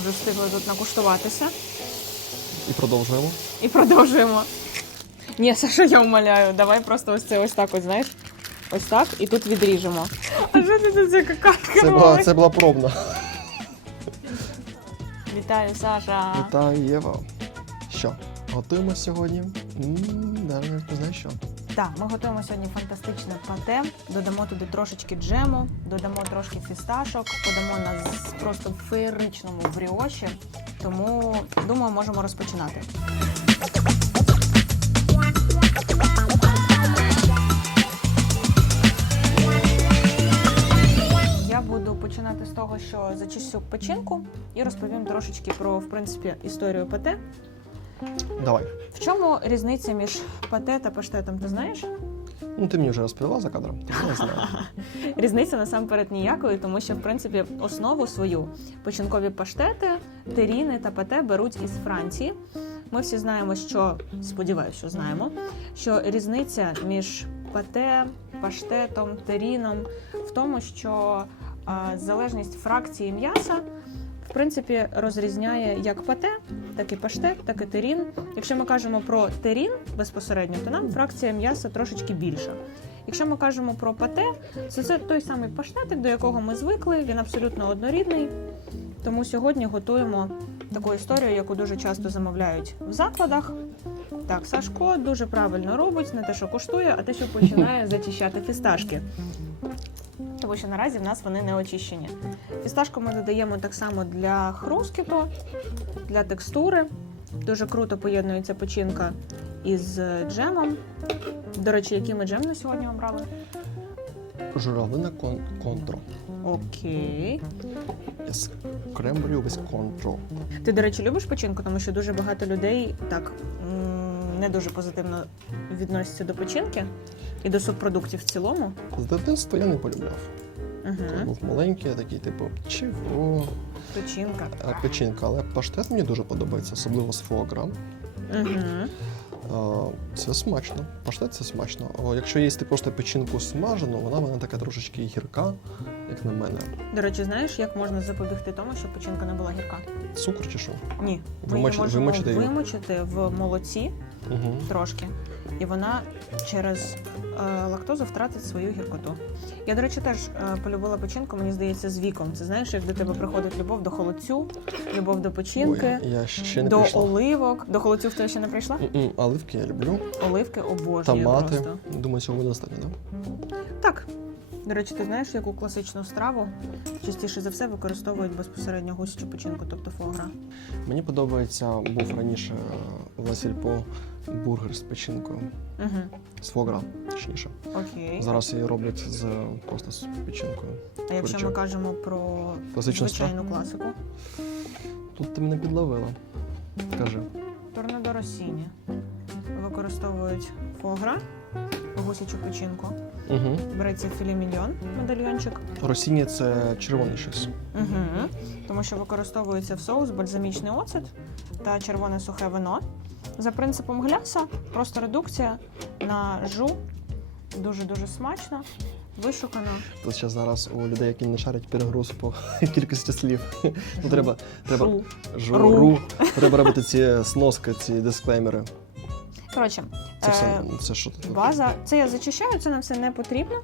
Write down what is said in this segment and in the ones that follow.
Вже встигли тут накуштуватися. І продовжуємо. І продовжуємо. Ні, Саша, я умоляю, давай просто ось це ось так, от, знаєш. Ось так, і тут відріжемо. А що ти тут за какашка Це була, це була пробна. Вітаю, Саша. Вітаю, Єва. Що, готуємо сьогодні? М, Навіть не знаю що. Так, ми готуємо сьогодні фантастичне пате. Додамо туди трошечки джему, додамо трошки фісташок, подамо на просто феєричному бріоші. Тому думаю, можемо розпочинати. Я буду починати з того, що зачищу печінку і розповім трошечки про в принципі історію пате. Давай. В чому різниця між пате та паштетом, ти знаєш? Ну, ти мені вже розповіла за кадром, я знаю. Різниця насамперед ніякої, тому що в принципі основу свою печінкові паштети, теріни та пате беруть із Франції. Ми всі знаємо, що сподіваюся, що знаємо, що різниця між пате, паштетом, теріном в тому, що а, залежність фракції м'яса принципі розрізняє як пате, так і паштет, так і терін. Якщо ми кажемо про терін безпосередньо, то нам фракція м'яса трошечки більша. Якщо ми кажемо про пате, це, це той самий паштетик, до якого ми звикли, він абсолютно однорідний. Тому сьогодні готуємо таку історію, яку дуже часто замовляють в закладах. Так, Сашко дуже правильно робить, не те, що коштує, а те, що починає зачищати фісташки. Тому що наразі в нас вони не очищені. Фісташку ми додаємо так само для хрускіту, для текстури. Дуже круто поєднується печінка із джемом. До речі, який ми джем на сьогодні обрали? Журавлина кон контро. Окей. Yes. Крембрі with контро. Ти, до речі, любиш печінку, тому що дуже багато людей так не дуже позитивно відносяться до печінки і до субпродуктів в цілому. З дитинства я не полюбляв. Коли Угу. був маленький, я такий, типу, чого? Печінка. А, Печінка, але паштет мені дуже подобається, особливо з фуаграм. Угу. Це смачно. Паштет це смачно. О, якщо їсти просто печінку смажену, вона в мене така трошечки гірка, як на мене. До речі, знаєш, як можна запобігти тому, щоб печінка не була гірка? Цукор чи що? Ні, ми її можемо вимочити її? вимочити в молоці Угу. трошки, і вона через е, лактозу втратить свою гіркоту. Я, до речі, теж е, полюбила печінку, мені здається, з віком. Це знаєш, як до тебе приходить любов до холодцю, любов до печінки, Ой, я ще не до прийшла. оливок. До холодцю в тебе ще не прийшла? М-м, Оливки я люблю. Оливки обожнюю Томати. просто. Думаю, цього буде достатньо, да? Так. До речі, ти знаєш, яку класичну страву частіше за все використовують безпосередньо гусячу печінку, тобто фуагра. Мені подобається, був раніше е, в Ласільпо бургер з печінкою. Угу. З фуагра, точніше. Окей. Зараз її роблять з просто з печінкою. А якщо ми кажемо про Класичну звичайну класику? Тут ти мене підловила. Кажи. Торнадо Росіні використовують фуагра, гусячу печінку. Угу. Береться філе мільйон, медальйончик. Росіні це червоний щось. Угу. Тому що використовується в соус бальзамічний оцет та червоне сухе вино. За принципом гляса, просто редукція на жу. Дуже-дуже смачно, вишукано. Тут ще зараз у людей, які не шарять перегруз по кількості слів. Ну, треба, треба Жу. жу, Ру. ру. Треба робити ці сноски, ці дисклеймери. Коротше, Це все е, це що тут? база. Це я зачищаю, це нам все не потрібно.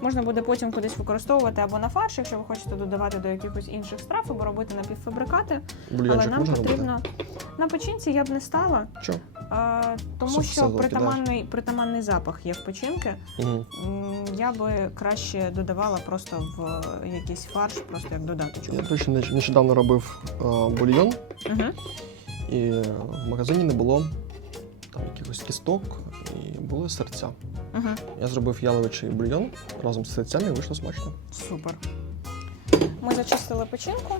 Можна буде потім кудись використовувати або на фарш, якщо ви хочете додавати до якихось інших страв, або робити напівфабрикати. Але нам можна потрібно робити? на печінці я б не стала, Що? е, тому Все- що притаманний, притаманний запах є в печінки. Угу. Я би краще додавала просто в якийсь фарш, просто як додаточок. Я, речі, нещодавно робив е, бульйон, Угу. і в магазині не було там якихось кісток і були серця. Угу. Я зробив яловичий бульйон разом з серцями і вийшло смачно. Супер. Ми зачистили печінку.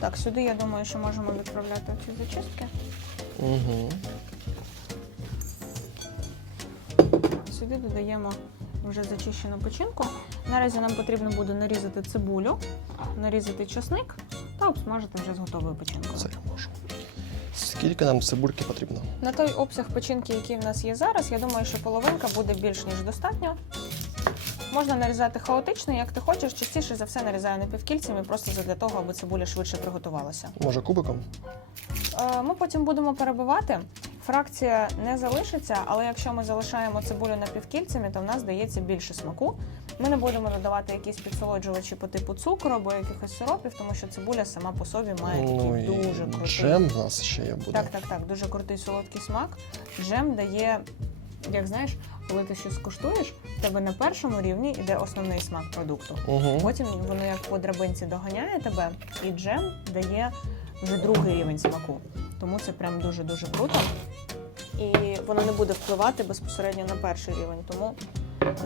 Так, сюди я думаю, що можемо відправляти ці зачистки. Угу. Сюди додаємо вже зачищену печінку. Наразі нам потрібно буде нарізати цибулю, нарізати часник та обсмажити вже з готовою печінкою. Це. Скільки нам цибульки потрібно? На той обсяг печінки, який в нас є зараз, я думаю, що половинка буде більш ніж достатньо. Можна нарізати хаотично, як ти хочеш. Частіше за все нарізаю напівкільцями, просто для того, аби цибуля швидше приготувалася. Може кубиком? Е, Ми потім будемо перебивати. Фракція не залишиться, але якщо ми залишаємо цибулю напівкільцями, то в нас дається більше смаку. Ми не будемо додавати якісь підсолоджувачі по типу цукру або якихось сиропів, тому що цибуля сама по собі має такий Ну дуже крутий. джем в нас ще є буде. Так, так, так, дуже крутий солодкий смак. Джем дає, як знаєш, коли ти щось куштуєш, в тебе на першому рівні йде основний смак продукту. Угу. Потім воно як по драбинці доганяє тебе, і джем дає вже другий рівень смаку. Тому це прям дуже-дуже круто. І воно не буде впливати безпосередньо на перший рівень, тому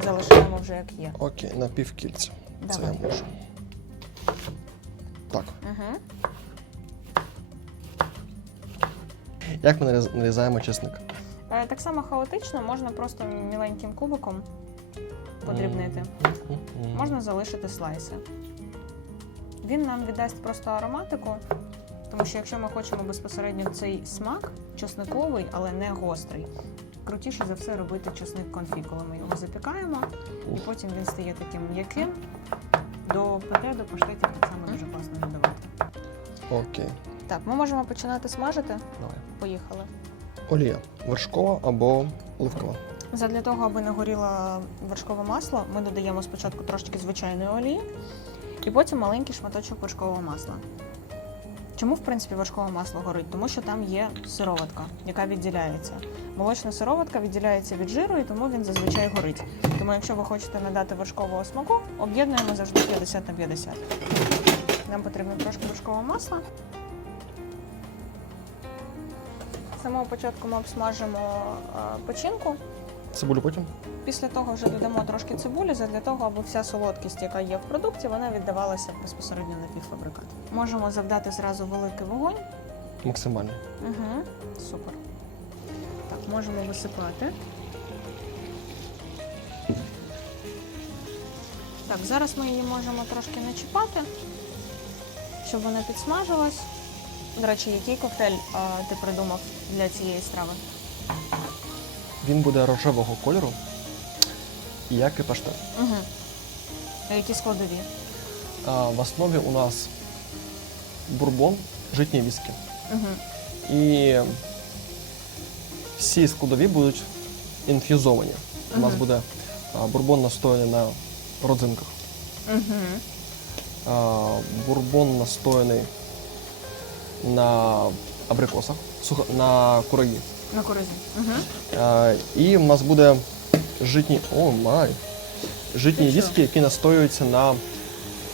залишаємо вже як є. Окей, на півкільця. Це Давай. я можу. Так. Угу. Як ми наріз- нарізаємо чесник? Е, Так само хаотично, можна просто міленьким кубиком подрібнити. Мгм. Можна залишити слайси. Він нам віддасть просто ароматику, тому що якщо ми хочемо безпосередньо цей смак чесниковий, але не гострий, крутіше за все робити чесник конфі, коли ми його запікаємо, і потім він стає таким м'яким. До пете, до паштетів так само дуже класно додавати. Окей, Так, ми можемо починати смажити. давай. Поїхали. Олія. Вершкова або оливкова. Задля того, аби не горіло вершкове масло, ми додаємо спочатку трошки звичайної олії і потім маленький шматочок вершкового масла. Чому, в принципі, вершкове масло горить? Тому що там є сироватка, яка відділяється. Молочна сироватка відділяється від жиру, і тому він зазвичай горить. Тому, якщо ви хочете надати вершкового смаку, об'єднуємо завжди 50 на 50. Нам потрібно трошки вершкового масла. З самого початку ми обсмажимо е, печінку. Цибулю потім? Після того вже додамо трошки цибулі для того, аби вся солодкість, яка є в продукті, вона віддавалася безпосередньо на півфабрикат. Можемо завдати зразу великий вогонь. Максимально. Угу. Супер. Так, можемо висипати. Так, зараз ми її можемо трошки начіпати, щоб вона підсмажилась. До речі, який коктейль а, ти придумав для цієї страви? Він буде рожевого кольору, як і паштет. Угу. А які складові? А, в основі у нас бурбон, житні віскі. Угу. І всі складові будуть інфюзовані. У нас буде а, бурбон настояний на родзинках, Угу. а, бурбон настояний на абрикосах, на курагі. На корозі. Угу. І в нас буде житні. О май! Житні віскі, які настоюються на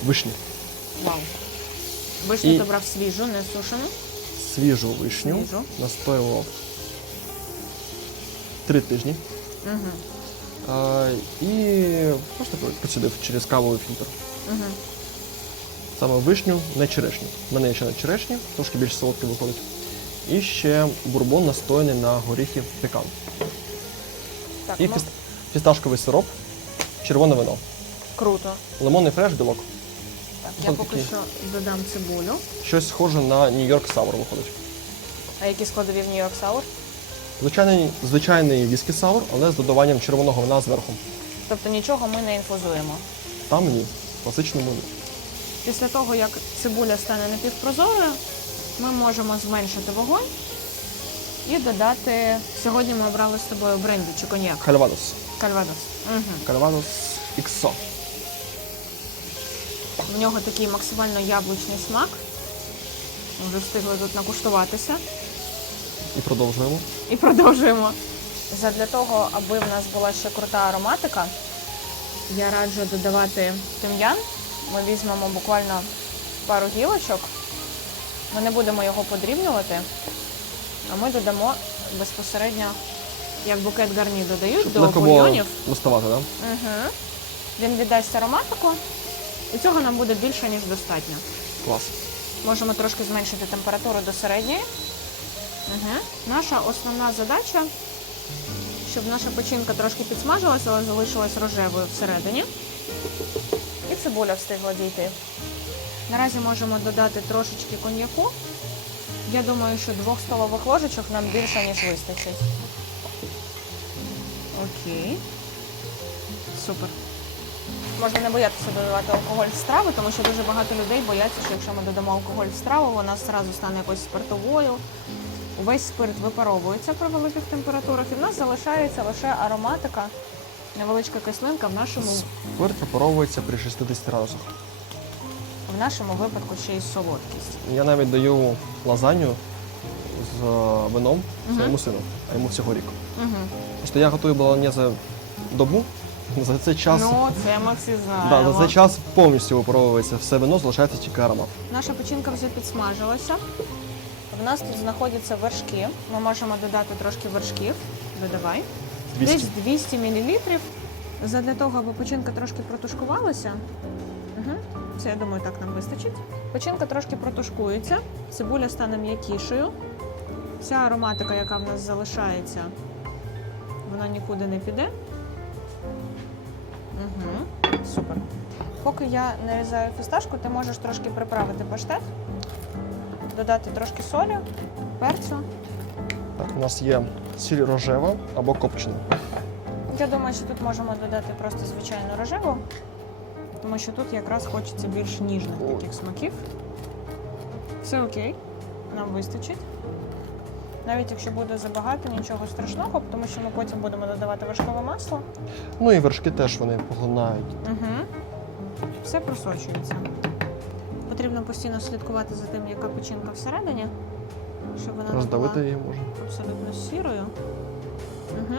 вишні. Вау. Вишню І- ти брав свіжу, не сушену. Свіжу вишню Свіжу. настоював три тижні. Угу. А, і просто процідив через кавовий фільтр. Угу. Саме вишню, не черешню. У мене є ще на черешні, трошки більш солодке виходить. І ще бурбон настояний на горіхи пекан. Так, І ну, фіст... фісташковий сироп, червоне вино, круто. лимонний фреш, білок. Так, я поки що додам цибулю. Щось схоже на Нью-Йорк Саур виходить. А які складові в Нью-Йорк Саур? Звичайний, звичайний віскі саур, але з додаванням червоного вина зверху. Тобто нічого ми не інфузуємо. Там ні. В класичному ні. Після того, як цибуля стане напівпрозорою, ми можемо зменшити вогонь і додати. Сьогодні ми обрали з тобою бренді чи коньяк. Кальвадос. Кальвадос. Угу. Кальвадос Іксо. В нього такий максимально яблучний смак. Ми Вже встигли тут накуштуватися. І продовжуємо. І продовжуємо. Задля того, аби в нас була ще крута ароматика, я раджу додавати тим'ян. Ми візьмемо буквально пару гілочок. Ми не будемо його подрібнювати, а ми додамо безпосередньо, як букет гарні додають Щоб до бульйонів. доставати, так? Угу. Він віддасть ароматику, і цього нам буде більше, ніж достатньо. Клас. Можемо трошки зменшити температуру до середньої. Угу. Наша основна задача, щоб наша печінка трошки підсмажилася, але залишилась рожевою всередині. І цибуля встигла дійти. Наразі можемо додати трошечки коньяку. Я думаю, що двох столових ложечок нам більше, ніж вистачить. Окей. Супер. Можна не боятися додавати алкоголь в страву, тому що дуже багато людей бояться, що якщо ми додамо алкоголь в страву, вона зразу стане якоюсь спиртовою. Увесь спирт випаровується при великих температурах, і в нас залишається лише ароматика, невеличка кислинка в нашому, Спирт випаровується при 60 градусах. В нашому випадку ще й солодкість. Я навіть даю лазанью з вином Мгм. своєму сину, а йому всього рік. Угу. Просто я готую болоньєзе добу. За цей час, Ну, це ми всі знаємо. да, за цей час повністю випаровується все вино, залишається тільки аромат. Наша печінка вже підсмажилася. В нас тут знаходяться вершки. Ми можемо додати трошки вершків. Додавай. 200. Десь 200 мл. Задля того, аби печінка трошки протушкувалася. Угу. Це, я думаю, так нам вистачить. Печінка трошки протушкується, цибуля стане м'якішою. Вся ароматика, яка в нас залишається, вона нікуди не піде. Угу. Супер. Поки я нарізаю фісташку, ти можеш трошки приправити паштет, додати трошки солі, перцю. Так, у нас є сіль рожева або копчена. Я думаю, що тут можемо додати просто звичайну рожеву, тому що тут якраз хочеться більш ніжних таких смаків. Все окей, нам вистачить. Навіть якщо буде забагато, нічого страшного, тому що ми потім будемо додавати вершкове масло. Ну і вершки теж вони поглинають. Угу. Все просочується. Потрібно постійно слідкувати за тим, яка печінка всередині, щоб вона не Роздавити була її можна. абсолютно сірою. Угу.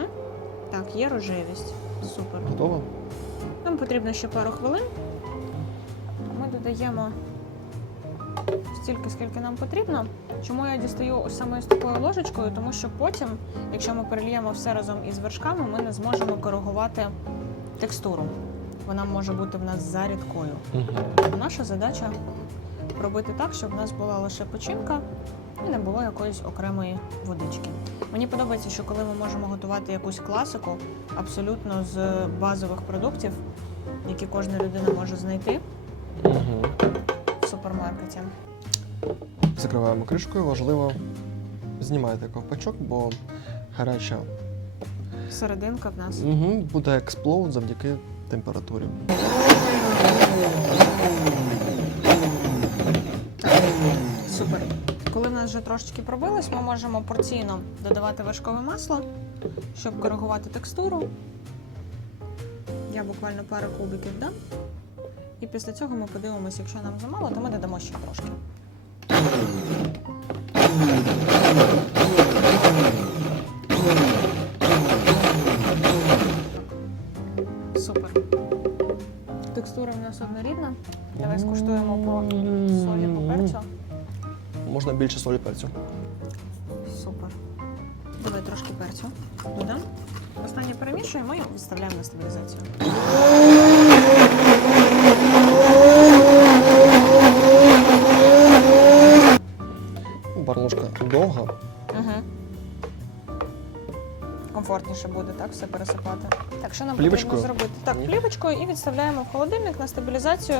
Так, є рожевість. Супер. Готово? Потрібно ще пару хвилин. Ми додаємо стільки, скільки нам потрібно. Чому я дістаю саме ось такою ложечкою? Тому що потім, якщо ми перельємо все разом із вершками, ми не зможемо коригувати текстуру. Вона може бути в нас за рідкою. Угу. Наша задача робити так, щоб в нас була лише печінка і не було якоїсь окремої водички. Мені подобається, що коли ми можемо готувати якусь класику абсолютно з базових продуктів, які кожна людина може знайти Угу. в супермаркеті. Закриваємо кришкою. Важливо знімайте ковпачок, бо гаряча Серединка в нас. угу. буде експлоуд завдяки температурі. Супер. Коли в нас вже трошечки пробилось, ми можемо порційно додавати вершкове масло, щоб коригувати текстуру. Я буквально пару кубиків дам. І після цього ми подивимося, якщо нам замало, то ми додамо ще трошки. Супер. Текстура в нас однорідна. Давай скуштуємо по солі, по перцю. Можна більше солі перцю. Супер. Давай трошки перцю додам. Останнє перемішуємо і відставляємо на стабілізацію. Барложка довга. Угу. Комфортніше буде так все пересипати. Так, що нам Плівочкою? потрібно зробити? Так, плівочкою і відставляємо в холодильник на стабілізацію.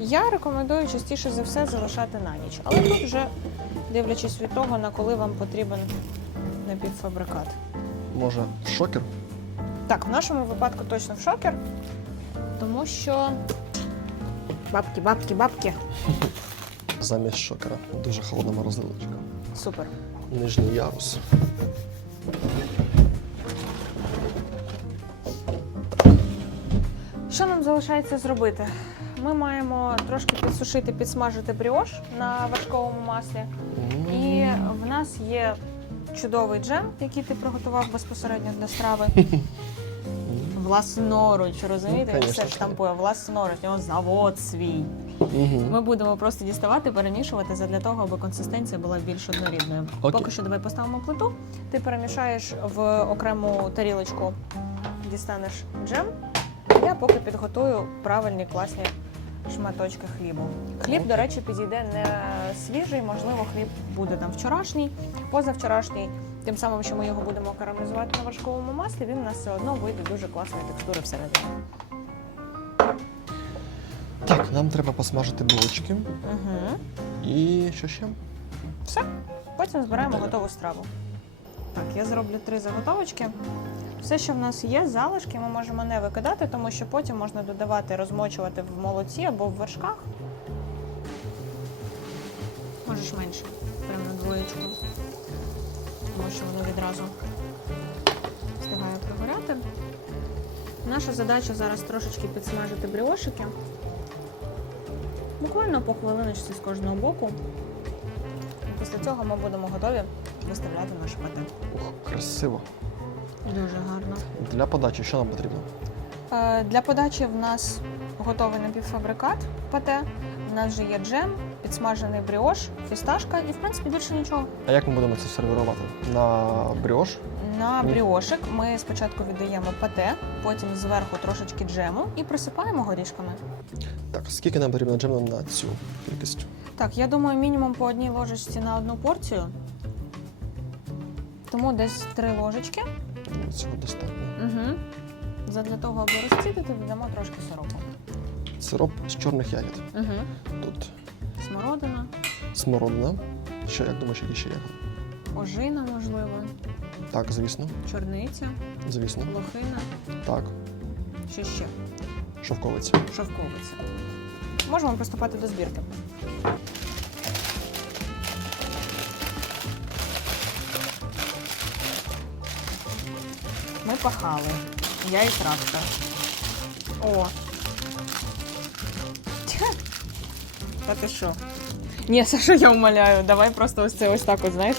Я рекомендую частіше за все залишати на ніч. Але тут вже дивлячись від того, на коли вам потрібен напівфабрикат. Може, шокер? Так, в нашому випадку точно в шокер, тому що бабки, бабки, бабки. Замість шокера. Дуже холодна морозилочка. Супер. Нижній ярус. Що нам залишається зробити? Ми маємо трошки підсушити, підсмажити бріош на вершковому маслі. І в нас є чудовий джем, який ти приготував безпосередньо для страви. Власноруч, розумієте? Ну, все штампує власноруч, у нього завод свій. Угу. Ми будемо просто діставати, перемішувати для того, аби консистенція була більш однорідною. Окей. Поки що давай поставимо плиту. Ти перемішаєш в окрему тарілочку, дістанеш джем. Я поки підготую правильні класні шматочки хлібу. Хліб, до речі, підійде не свіжий, можливо, хліб буде там вчорашній, позавчорашній. Тим самим, що ми його будемо карамелізувати на вершковому маслі, він у нас все одно вийде дуже класної текстури всередині. Так, нам треба посмажити булочки. Угу. І що ще? Все, потім збираємо готову страву. Так, я зроблю три заготовочки. Все, що в нас є, залишки, ми можемо не викидати, тому що потім можна додавати, розмочувати в молоці або в вершках. Можеш менше, прямо на двоєчку. Тому що воно відразу встигає прогоряти. Наша задача зараз трошечки підсмажити бріошики. Буквально по хвилиночці з кожного боку. Після цього ми будемо готові виставляти наш пате. Ух, красиво. Дуже гарно. Для подачі що нам потрібно? Е, Для подачі в нас готовий напівфабрикат пате. У нас вже є джем, підсмажений бріош, фісташка і, в принципі, більше нічого. А як ми будемо це сервірувати? На бріош? На Ні. бріошик ми спочатку віддаємо пате, потім зверху трошечки джему і присипаємо горішками. Так, скільки нам потрібно джему на цю кількість? Так, я думаю, мінімум по одній ложечці на одну порцію. Тому десь три ложечки. Думаю, Цього достатньо. Угу. Задля того, аби розцідити, додамо трошки сиропу. Сироп з чорних ягід. Угу. Тут Смородина, смородина. Що як думаєш, які ще ягоди? ожина, можливо, Так, звісно, чорниця, звісно. лохина. Так, Що ще? шовковиця. Шовковиця. Можемо приступати до збірки. Пахали. Я і трактор. О. Тьхе. Та ти що? Ні, Саша, я умоляю. Давай просто ось це ось так, от, знаєш.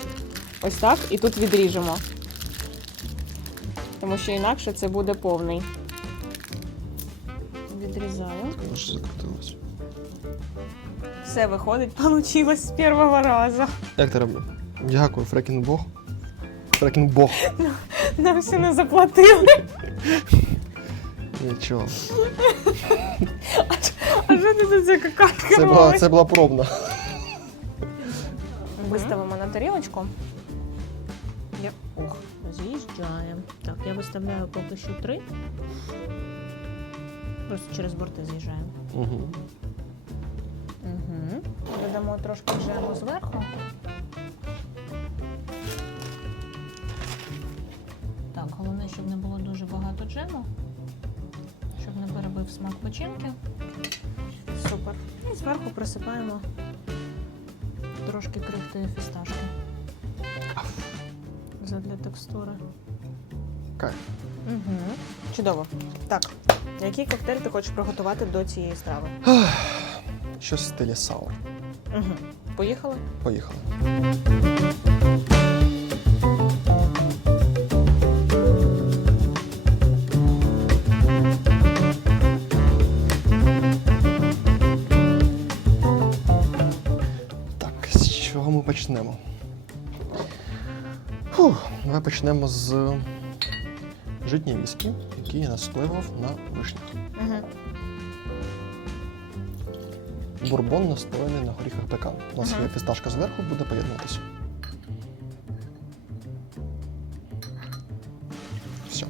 Ось так, і тут відріжемо. Тому що інакше це буде повний. Відрізала. Лише закрутилось. Все виходить, получилось з першого разу. Як ти робив? Дякую, фрекінг Бог. Фрекінг Бог. Нам всі не заплатили. Нічого. А що ти тут за какашка Це була, це була пробна. Виставимо на тарілочку. Я... Ох, з'їжджаємо. Так, я виставляю поки що три. Просто через борти з'їжджаємо. Угу. Угу. Додамо трошки джему зверху. Головне, щоб не було дуже багато джему, щоб не перебив смак печінки. Супер. І зверху присипаємо трошки крихтою фісташки. Задля текстури. Кайф. Угу. Чудово. Так, який коктейль ти хочеш приготувати до цієї страви? Щось в стилі саур. Угу. Поїхали? Поїхали. Почнемо з житньої віскі, який я настоював на вишнях. Угу. Бурбон настояний на горіхах пекан. У нас є фісташка зверху, буде поєднуватися. Все.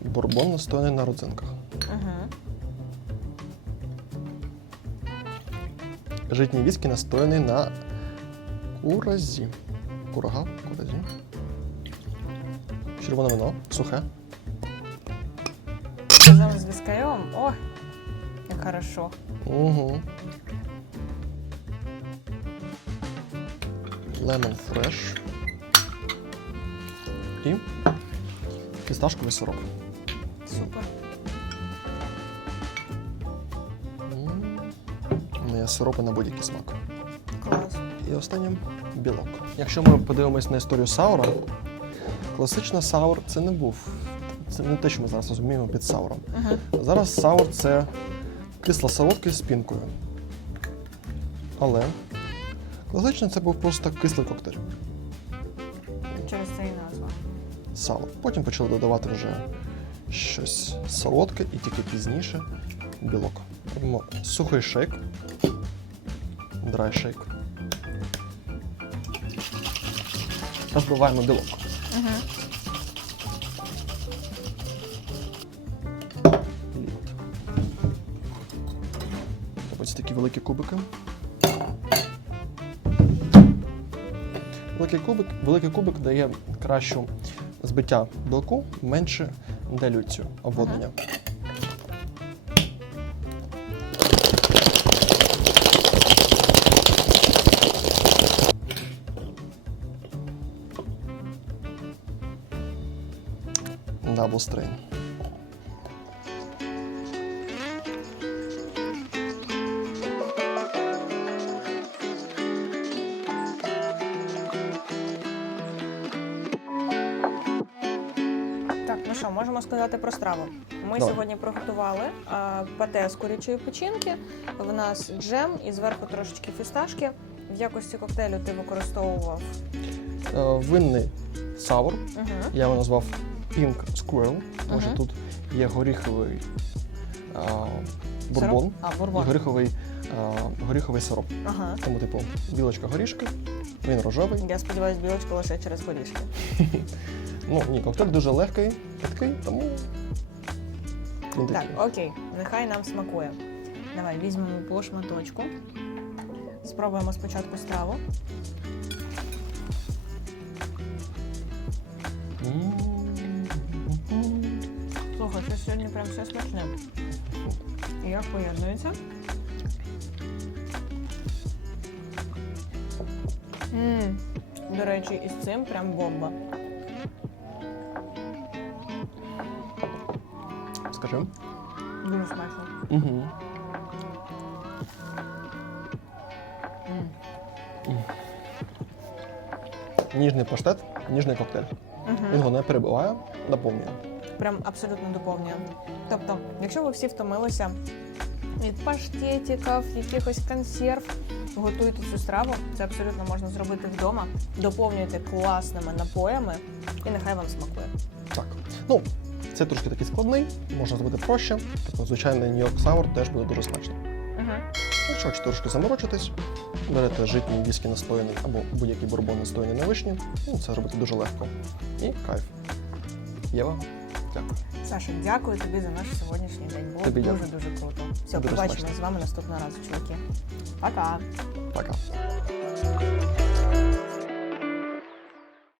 Бурбон настояний на родзинках. Угу. Житній віскі настояний на куразі. Курага, куразі. Червоне вино, сухе. Разом з вискарем. О, як хорошо. Угу. Лемон фреш. І фісташковий сироп. Супер. У мене сиропи на будь-який смак. Клас. І останнім білок. Якщо ми подивимось на історію саура, класична саур це не був. Це не те, що ми зараз розуміємо під сауром. Угу. Зараз саур це кисло солодкий з пінкою. Але класично це був просто кислий коктейль. Через це і назва. Саур. Потім почали додавати вже щось солодке і тільки пізніше білок. Робимо сухий шейк, драй шейк. Розбиваємо білок. Угу. Ось такі великі кубики. Великий кубик, великий кубик дає кращу збиття білку, менше делюцію обводнення. Дабл стрейн. Так, ну що, можемо сказати про страву. Ми Давай. сьогодні приготували а, пате з курячої печінки. В нас джем і зверху трошечки фісташки. В якості коктейлю ти використовував. Е, Винний савр. Угу. Я його назвав Pink Squirrel, тому що Мгм. тут є горіховий а, бурбон А, і бурбон. горіховий, а, горіховий сироп. Ага. Тому, типу, білочка горішки, він рожевий. Я сподіваюся, білочка лише через горішки. Ну, ні, коктейль дуже легкий, такий, тому. Він Так, такий. окей, нехай нам смакує. Давай візьмемо по шматочку. Спробуємо спочатку страву. М. Слухай, це сьогодні прям все смачне. І Як поєднується? М, До речі, із цим прям бомба. Скажи. Дуже смачно. Угу. М. Ніжний паштет, ніжний коктейль. Він його не перебиває, наповнює. Прям абсолютно доповнює. Тобто, якщо ви всі втомилися від паштетиків, якихось консерв, готуйте цю страву. Це абсолютно можна зробити вдома. Доповнюйте класними напоями, і нехай вам смакує. Так. Ну, це трошки такий складний, можна зробити проще. Тобто, звичайний Нью-Йорк Саур теж буде дуже смачно. Якщо хочете трошки заморочитись, берете житній віскі настояний або будь-який бурбон настояний на вишні, ну, це робити дуже легко. І кайф. Єва, дякую. Саша, дякую тобі за наш сьогоднішній день. Було Тобі дуже дякую. дуже круто. Все, побачимося з вами наступного разу, чуваки. Пока. Пока.